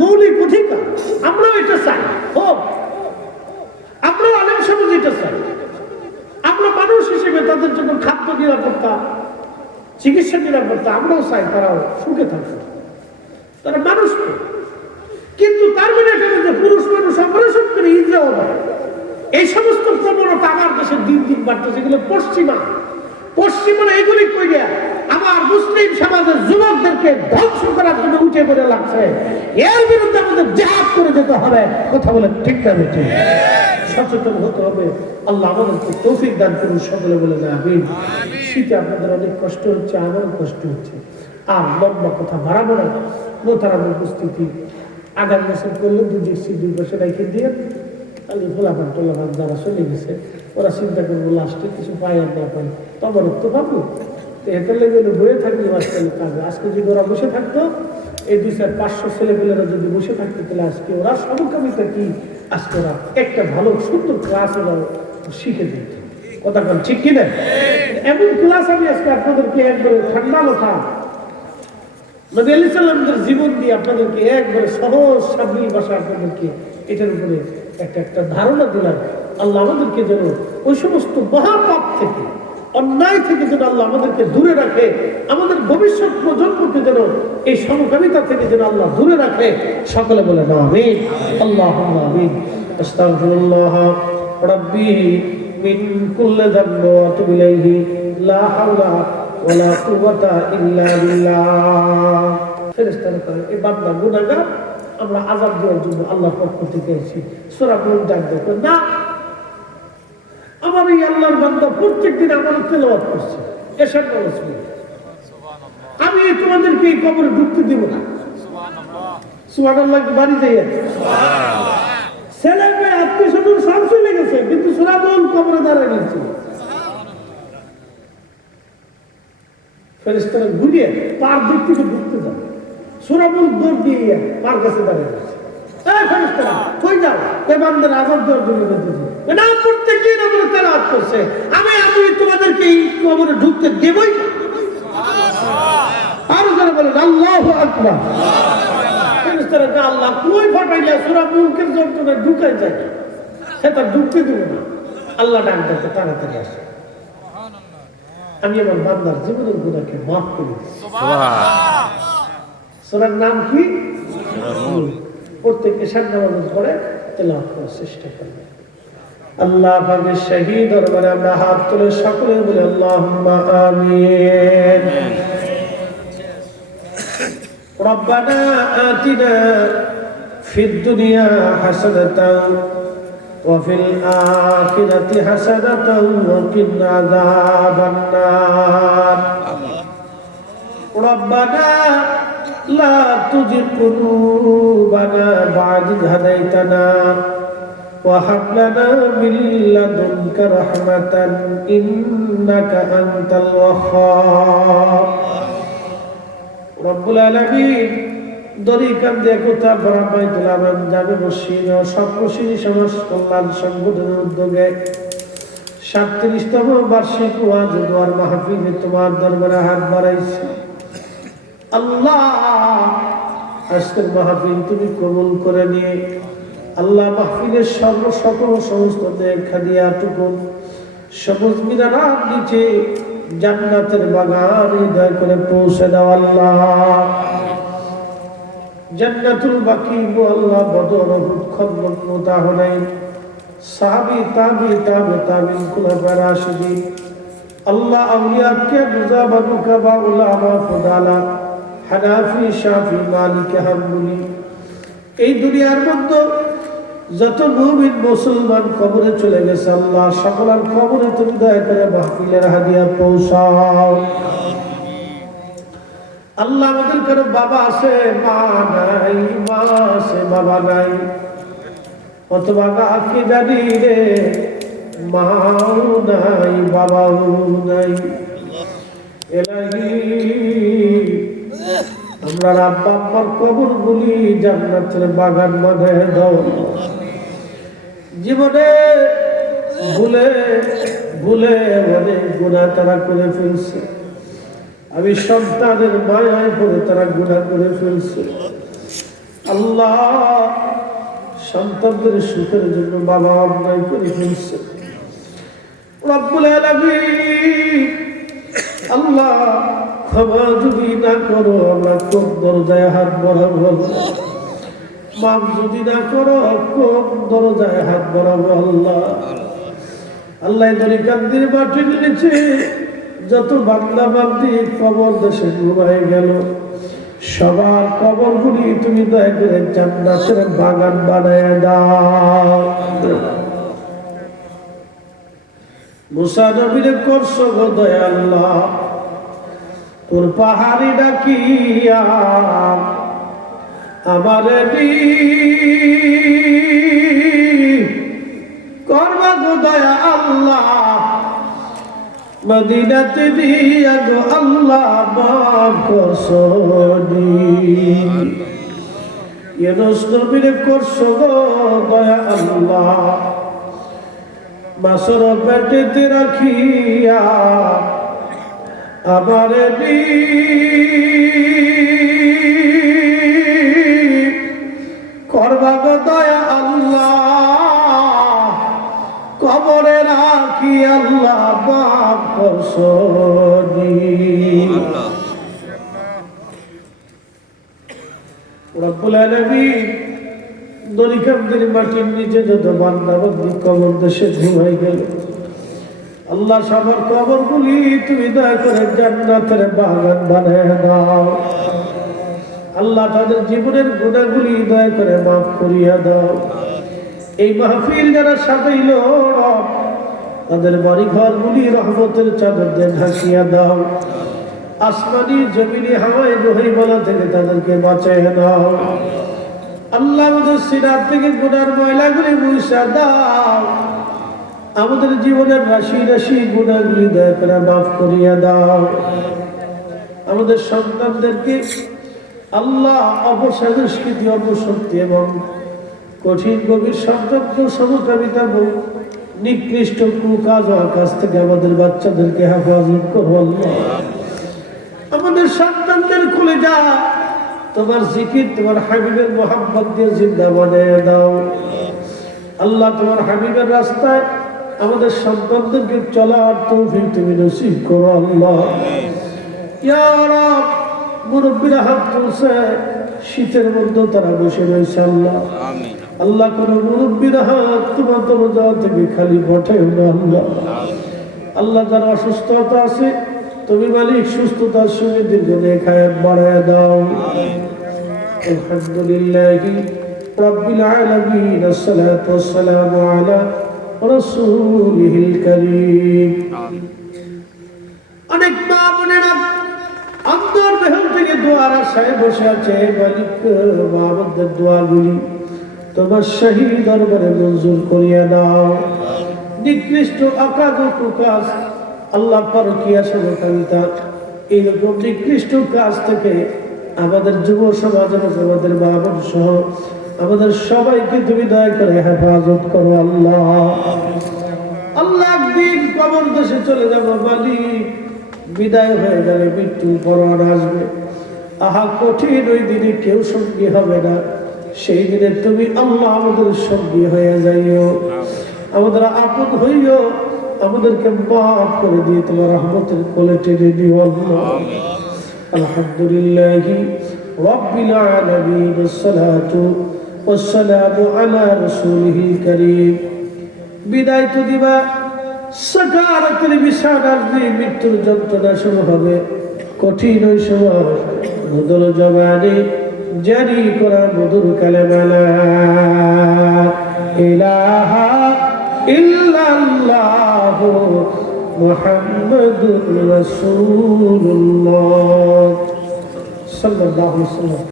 মৌলিক অধিকার। আমরাও এটা চাই। হোক, আমরাও আলেম সমাজ এটা চাই। আমরা মানুষ হিসেবে তাদের জন্য খাদ্য নিরাপত্তা, চিকিৎসা নিরাপত্তা, আমরাও চাই তারাও সুখে থাকবে তারা মানুষ কিন্তু তার মানে যে পুরুষ মানুষ অপারেশন করে ইন্দ্রিয় হবে এই সমস্ত প্রবণতা আমার দেশে দিন দিন বাড়তেছে, এগুলো পশ্চিমা। পশ্চিমারা এগুলি কইয়া আমার মুসলিম সমাজের যুবকদেরকে ধ্বংস করার জন্য উঠে পড়ে লাগছে। এর বিরুদ্ধে আমাদের জাহাজ করে যেতে হবে। কথা বলে ঠিক না বেঠে? সচেতন হতে হবে। আল্লাহ আমাদেরকে তৌফিক দান করুন সকলে বলে যায় আমিন। শীতে আপনাদের অনেক কষ্ট হচ্ছে আমারও কষ্ট হচ্ছে। আর লম্বা কথা বাড়াবো না। নতারাম উপস্থিতি। আগামী বছর করলে দুই দেখছি দুই বছর রেখে দিয়ে খালি গোলাপান টোলাপান যারা চলে গেছে। ওরা চিন্তা করব, লাস্টে কিছু পাই আর না পাই তখন তো পাবো। তো এতে লেগে বয়ে থাকলে আজকাল কাজে। আজকে যদি ওরা বসে থাকতো, এই দুই চার পাঁচশো ছেলেপেলেরা যদি বসে থাকতো, তাহলে আজকে ওরা সমকামিতা কি? আজকে ওরা একটা ভালো, সুন্দর ক্লাস ওরা শিখে দিত। কথা কন, ঠিক কিনা? এমন ক্লাস আমি আজকে আপনাদেরকে একবারে ঠান্ডা কথা নবী জীবন দিয়ে আপনাদেরকে একবারে সহজ সাবলীল ভাষা আপনাদেরকে এটার উপরে একটা একটা ধারণা দিলাম। আল্লাহ আমাদেরকে যেন ওই সমস্ত মহাপাপ থেকে, অন্যায় থেকে যেন আল্লাহ আমাদেরকে দূরে রাখে, আমাদের ভবিষ্যৎ প্রজন্মকে যেন এই সমকামিতা থেকে যেন আল্লাহ দূরে রাখে। সকলে বলে না আমিন। আল্লাহ আমিন। আস্তাগফিরুল্লাহ। রাব্বি মিন কুল্লি যামবি ওয়া আতুবু ইলাইহি। লা হাওলা ওয়ালা কুওয়াতা ইল্লা বিল্লাহ। ফেরেশতারা করে এই বান্দা, গুনাহগার, আমরা আযাব দেওয়ার জন্য আল্লাহর পক্ষ থেকে এসেছি। সূরা মুন ডাক দেখো এই আল্লাহর বান্দা প্রত্যেকদিন আমার তেলাওয়াত করছে আমি তোমাদেরকে এই কবরে ঢুকতে না। বাড়ি যাই মেয়ে আত্মীয় স্বজন সব চলে গেছে, কিন্তু কবরে দাঁড়ায় গেছে ঘুরিয়ে পার দিক থেকে ঢুকতে যাবে দৌড় দিয়ে পার কাছে দাঁড়িয়ে গেছে। এই কই যাও? এই বান্দার আজাদ দেওয়ার জন্য না প্রত্যেক দিন আমরা তেলাওয়াত করছে। আমি আমি তোমাদেরকে এই কবরে ঢুকতে দেবই। আরও যারা বলেন আল্লাহু আকবার। আল্লাহ কই ফাটাইলে সূরা মুলকের যন্ত্রণা ঢুকাই যায় সেটা ঢুকতে দিব না। আল্লাহ ডাক তাড়াতাড়ি আসে। আমি আমার বান্দার জীবনের গুণাকে মাফ করে নাম কি? প্রত্যেক এশার নামাজ পড়ে তেলাওয়াত করার চেষ্টা করবে। আল্লাহ পাকের শহীদ দরবারে আমরা হাত তুলে সকলে বলে আল্লাহুম্মা আমিন ربنا آتنا في الدنيا حسنة وفي الآخرة حسنة وقنا عذاب النار ربنا لا تزغ قلوبنا بعد إذ هديتنا وهب لنا من لدنك رحمة إنك أنت الوهاب রব্বুল আলামিন দরিকান দিয়ে কোথা বরাবাইতুল আমান যাবে মসজিদ ও সব মসজিদ সমাজ কল্যাণ সংগঠনের উদ্যোগে সাতত্রিশতম বার্ষিক ওয়াজ ও দোয়ার মাহফিলে তোমার দরবারে হাত বাড়াইছি আল্লাহ আজকের মাহফিল তুমি কবুল করে নিয়ে আল্লাহ মাহফিলের সর্ব সকল সমস্ত দেখা দিয়া টুকুন। সবুজ মিনারার নিচে জান্নাতের বাগান হৃদয় করে পৌঁছে দাও আল্লাহ। জান্নাতুল বাকি আল্লাহ বদর হুদ খন্দক মুতাহনাইন সাহাবী, তাবি, তাবে, তাবিন কুলাফা রাশিদিন আল্লাহ আউলিয়া কে মুজাবা নুকাবা উলামা, ফুদালা, হানাফি, শাফি, মালিক, হাম্বুলি। এই দুনিয়ার মধ্যে যত মুমিন মুসলমান কবরে চলে গেছে, আল্লাহ সকলের কবরে তুমি দয়া করে মাহফিলের হাদিয়া পৌঁছাও। আল্লাহ আমাদের কারও বাবা আছে, মা নাই, মা আছে, বাবা নাই। অথবা কাকে জানি রে, মাও নাই, বাবাও নাই। এলাহি আমরা আব্বা আব্বার কবর গুলি জান্নাতের বাগান বাঁধে দাও। জীবনে ভুলে ভুলে অনেক গুণা তারা করে ফেলছে। আমি সন্তানের মায়ায় পড়ে তারা গুণা করে ফেলছে। আল্লাহ সন্তানদের সুখের জন্য বাবা অন্যায় করে ফেলছে। রব্বুল আলামিন আল্লাহ ক্ষমা যদি না করো, আমরা কোন দরজায় হাত আল্লাহ। মাফ যদি না করো, কোন দরজায় হাত বাড়াবো আল্লাহ? আল্লাহ ধরে কান্দির মাটি নিয়েছে, যত বাংলা বান্দি কবর দেশে ঘুমায় গেল। সবার কবরগুলি তুমি দয়া করে বাগান বানায় দাও। মুসা নবীরে করছ গো আল্লাহ। তোর পাহাড়ি ডাকিয়া আমারে করবা গো দয়া আল্লাহ। মদিনাতে দিয়া গো আল্লাহ বকসনি ইউনুস নবীরে করছ গো দয়া আল্লাহ। মাসর পেটেতে রাখিয়া আমার করবা গো দয়া আল্লাহ কবরে রাখি আল্লাহ বাপ রব্বুল আলামিন দরিকামদের মাটির নিচে যত বান্দাবান্দি কবর দেশে ধুয়ে গেল। আল্লাহ সবার কবর গুলি তুমি দয়া করে জান্নাতের বাগান বানায় দাও। আল্লাহ তাদের জীবনের গুণাগুলি দয়া করে মাফ করিয়া দাও। এই মাহফিল যারা সাজাইল, তাদের বাড়ি ঘরগুলি রহমতের চাদর দিয়ে ঢাকিয়া দাও। আসমানি, জমিনি, হাওয়ায় রহিমালা থেকে তাদেরকে বাঁচায় দাও। আল্লাহ আমাদের সিরাত থেকে গুনার ময়লাগুলি মুছা দাও। আমাদের জীবনের রাশি রাশি গুণাগুলি দয়া করে মাফ করিয়া দাও। আমাদের সন্তানদেরকে আল্লাহ অপসংস্কৃতি, অপশক্তি এবং কঠিন, গভীর সম্পর্ক সমকামিতা এবং নিকৃষ্ট কুকাজ কাছ থেকে আমাদের বাচ্চাদেরকে হেফাজত করো আমাদের সন্তানদের খুলে যা তোমার জিকির, তোমার হাবিবের মোহাম্মদ দিয়ে জিন্দা বানিয়ে দাও। আল্লাহ তোমার হাবিবের রাস্তায় আমাদের সন্তানদেরকে চলার তৌফিক তুমি নসিব করো আল্লাহ। মুরব্বীরা হাত তুলছে শীতের মধ্যে তারা বসে রয়েছে আল্লাহ। আল্লাহ কোন মুরব্বীরা হাত তোমার দরজা থেকে খালি বটে না আল্লাহ। আল্লাহ যারা অসুস্থতা আছে তুমি মালিক সুস্থতার সঙ্গে দীর্ঘ খায় বাড়ায় দাও। আলহামদুলিল্লাহ রব্বিল আলামিন আসসালাতু ওয়াসসালামু আলা রাসূলিহিল কারীম। অনেক মা বোনেরা অন্তর বেহল থেকে দোয়ার আশায় বসে আছে মালিক মাহমুদের দোয়াগুলি তোমার শাহী দরবারে মঞ্জুর করিয়া দাও। নিকৃষ্ট আকাদ প্রকাশ আল্লাহ পরকিয়া সমকামিতা এইরকম নিকৃষ্ট কাজ থেকে আমাদের যুব সমাজ এবং আমাদের মা বোন সহ আমাদের সবাইকে তুমি দয়া করে হেফাজত করো, আল্লাহ। আল্লাহ একদিন কবর দেশে চলে যাব, বালি। বিদায় হয়ে যাবে মৃত্যু বরণ আসবে। আহা, কঠিন ওই দিনে কেউ সঙ্গী হবে না। সেই দিনে তুমি আল্লাহ আমাদের সঙ্গী হয়ে যাইও। আমাদের আপদ হইও। আমাদেরকে মাফ করে দিয়ে তোমার আহমতের কোলে টেনে দিও আল্লাহ। রব্বিল আলামিন والسلام على رسوله الكريم বিদায় তো দিবা সকারাতের বিছানার যে মৃত্যুর যন্ত্রণা শুরু হবে কঠিন ওই সময় মধুর জবানে জারি করা মধুর কালেমালা ইলাহা ইল্লাল্লাহ মুহাম্মাদুর রাসূলুল্লাহ সাল্লাল্লাহু আলাইহি ওয়াসাল্লাম